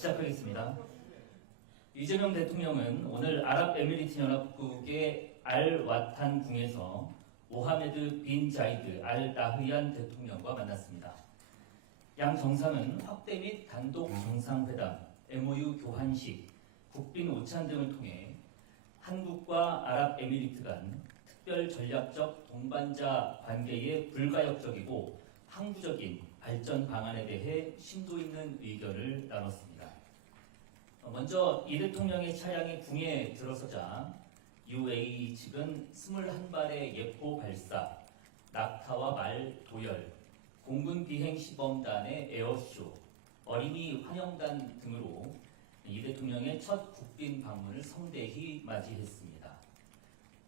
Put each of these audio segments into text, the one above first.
시작하겠습니다. 이재명 대통령은 오늘 아랍에미리트연합국의 알와탄 궁에서 모하메드 빈 자이드 알 나흐얀 대통령과 만났습니다. 양 정상은 확대 및 단독 정상회담, MOU 교환식, 국빈 오찬 등을 통해 한국과 아랍에미리트 간 특별 전략적 동반자 관계의 불가역적이고 항구적인 발전 방안에 대해 심도 있는 의견을 나눴습니다. 먼저 이 대통령의 차량이 궁에 들어서자 UAE 측은 21발의 예포 발사, 낙타와 말 도열, 공군 비행 시범단의 에어쇼, 어린이 환영단 등으로 이 대통령의 첫 국빈 방문을 성대히 맞이했습니다.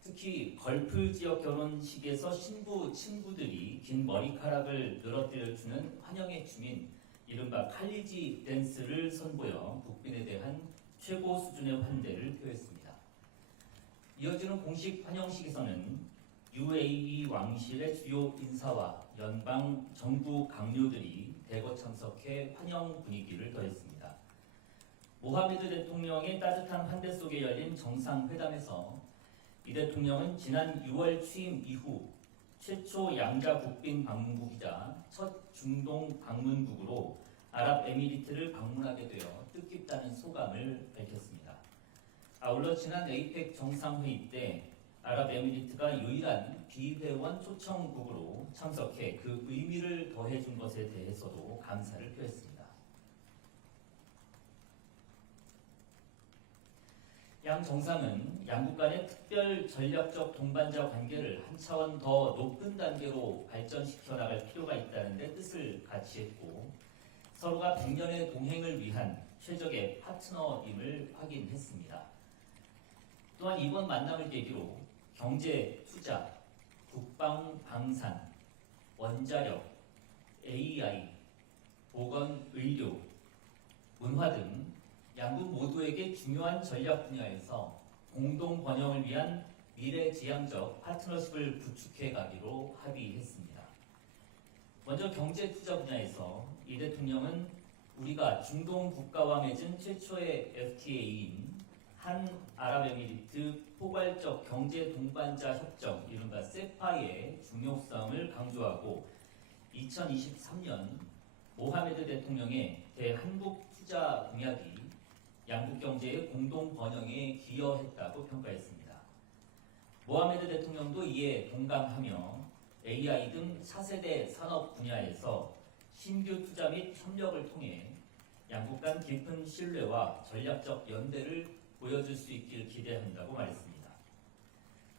특히 걸프 지역 결혼식에서 신부 친구들이 긴 머리카락을 늘어뜨려주는 환영의 춤인 이른바 칼리지 댄스를 선보여 국빈에 대한 최고 수준의 환대를 표했습니다. 이어지는 공식 환영식에서는 UAE 왕실의 주요 인사와 연방 정부 강요들이 대거 참석해 환영 분위기를 더했습니다. 모하메드 대통령의 따뜻한 환대 속에 열린 정상회담에서 이 대통령은 지난 6월 취임 이후 최초 양자 국빈 방문국이자 첫 중동 방문국으로 아랍에미리트를 방문하게 되어 뜻깊다는 소감을 밝혔습니다. 아울러 지난 에이펙 정상회의 때 아랍에미리트가 유일한 비회원 초청국으로 참석해 그 의미를 더해준 것에 대해서도 감사를 표했습니다. 양 정상은 양국 간의 특별 전략적 동반자 관계를 한 차원 더 높은 단계로 발전시켜 나갈 필요가 있다는 데 뜻을 같이 했고 서로가 100년의 동행을 위한 최적의 파트너임을 확인했습니다. 또한 이번 만남을 계기로 경제, 투자, 국방, 방산, 원자력, AI, 보건, 의료, 문화 등 양국 모두에게 중요한 전략 분야에서 공동 번영을 위한 미래지향적 파트너십을 구축해 가기로 합의했습니다. 먼저 경제 투자 분야에서 이 대통령은 우리가 중동 국가와 맺은 최초의 FTA인 한 아랍에미리트 포괄적 경제 동반자 협정 이른바 세파의 중요성을 강조하고 2023년 모하메드 대통령의 대한국 투자 공약이 양국 경제의 공동 번영에 기여했다고 평가했습니다. 모하메드 대통령도 이에 동감하며 AI 등 4세대 산업 분야에서 신규 투자 및 협력을 통해 양국 간 깊은 신뢰와 전략적 연대를 보여줄 수 있길 기대한다고 말했습니다.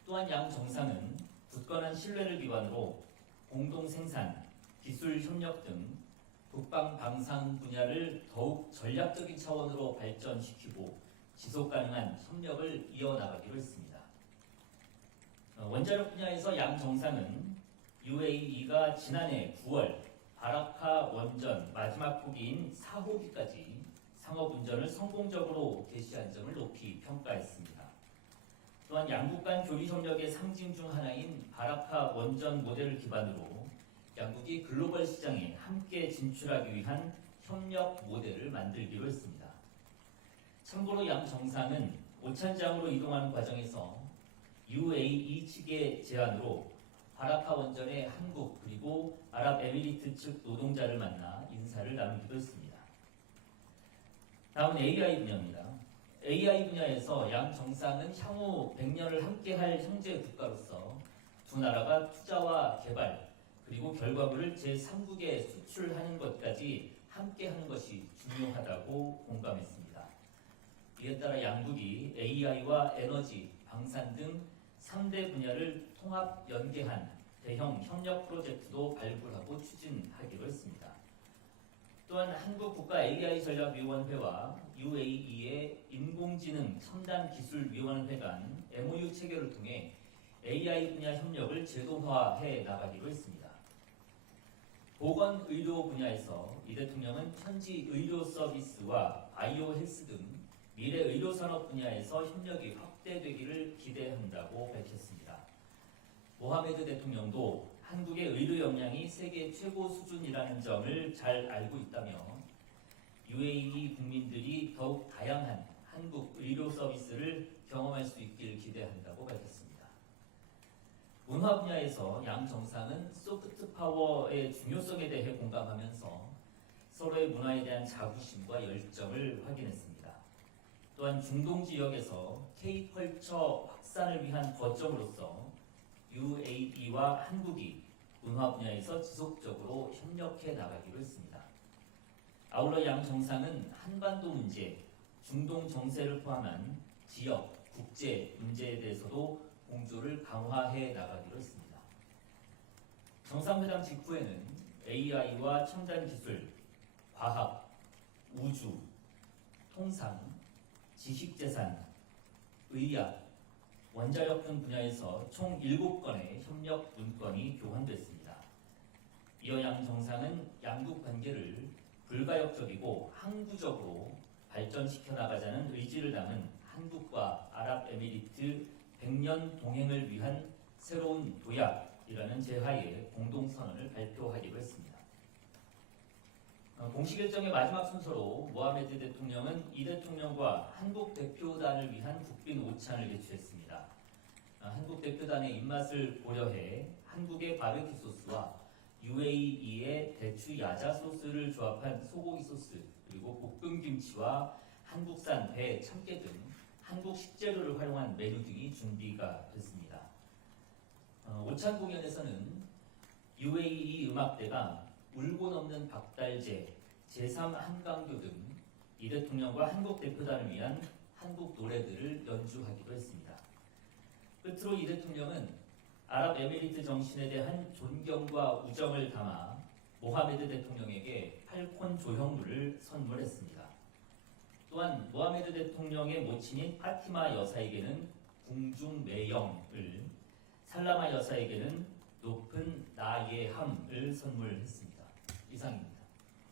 또한 양 정상은 굳건한 신뢰를 기반으로 공동 생산, 기술 협력 등 국방 방산 분야를 더욱 전략적인 차원으로 발전시키고 지속 가능한 협력을 이어나가기로 했습니다. 원자력 분야에서 양 정상은 UAE가 지난해 9월 바라카 원전 마지막 호기인 4호기까지 상업 운전을 성공적으로 개시한 점을 높이 평가했습니다. 또한 양국 간 교류 협력의 상징 중 하나인 바라카 원전 모델을 기반으로 양국이 글로벌 시장에 함께 진출하기 위한 협력 모델을 만들기로 했습니다. 참고로 양 정상은 오찬장으로 이동하는 과정에서 UAE 측의 제안으로 바라카 원전의 한국 그리고 아랍에미리트 측 노동자를 만나 인사를 나누기도 했습니다. 다음은 AI 분야입니다. AI 분야에서 양 정상은 향후 100년을 함께할 형제 국가로서 두 나라가 투자와 개발 그리고 결과물을 제3국에 수출하는 것까지 함께하는 것이 중요하다고 공감했습니다. 이에 따라 양국이 AI와 에너지, 방산 등 3대 분야를 통합 연계한 대형 협력 프로젝트도 발굴하고 추진하기로 했습니다. 또한 한국국가 AI전략위원회와 UAE의 인공지능 첨단기술위원회 간 MOU 체결을 통해 AI 분야 협력을 제도화해 나가기로 했습니다. 보건의료 분야에서 이 대통령은 현지 의료 서비스와 바이오 헬스 등 미래 의료산업 분야에서 협력이 확대되기를 기대한다고 밝혔습니다. 모하메드 대통령도 한국의 의료 역량이 세계 최고 수준이라는 점을 잘 알고 있다며 UAE 국민들이 더욱 다양한 한국 의료 서비스를 경험할 수 있길 기대한다고 밝혔습니다. 문화 분야에서 양 정상은 소프트 파워의 중요성에 대해 공감하면서 서로의 문화에 대한 자부심과 열정을 확인했습니다. 또한 중동 지역에서 K-컬처 확산을 위한 거점으로서 UAE와 한국이 문화 분야에서 지속적으로 협력해 나가기로 했습니다. 아울러 양 정상은 한반도 문제, 중동 정세를 포함한 지역, 국제 문제에 대해서도 공조를 강화해 나가기로 했습니다. 정상회담 직후에는 AI와 첨단 기술, 과학, 우주, 통상, 지식재산, 의학, 원자력 등 분야에서 총 7건의 협력 문건이 교환됐습니다. 이어 양 정상은 양국 관계를 불가역적이고 항구적으로 발전시켜 나가자는 의지를 담은 한국과 아랍에미리트 100년 동행을 위한 새로운 도약이라는 제하의 공동선언을 발표하기로 했습니다. 공식 일정의 마지막 순서로 모하메드 대통령은 이 대통령과 한국 대표단을 위한 국빈 오찬을 개최했습니다. 한국 대표단의 입맛을 고려해 한국의 바베큐 소스와 UAE의 대추 야자 소스를 조합한 소고기 소스, 그리고 볶음 김치와 한국산 배, 참깨 등 한국 식재료를 활용한 메뉴 등이 준비가 됐습니다. 오찬 공연에서는 UAE 음악대가 울고 넘는 박달재, 제3 한강교 등 이 대통령과 한국 대표단을 위한 한국 노래들을 연주하기도 했습니다. 끝으로 이 대통령은 아랍에미리트 정신에 대한 존경과 우정을 담아 모하메드 대통령에게 팔콘 조형물을 선물했습니다. 또한 모하메드 대통령의 모친인 파티마 여사에게는 궁중매영을, 살라마 여사에게는 높은 나예함을 선물했습니다. 이상입니다.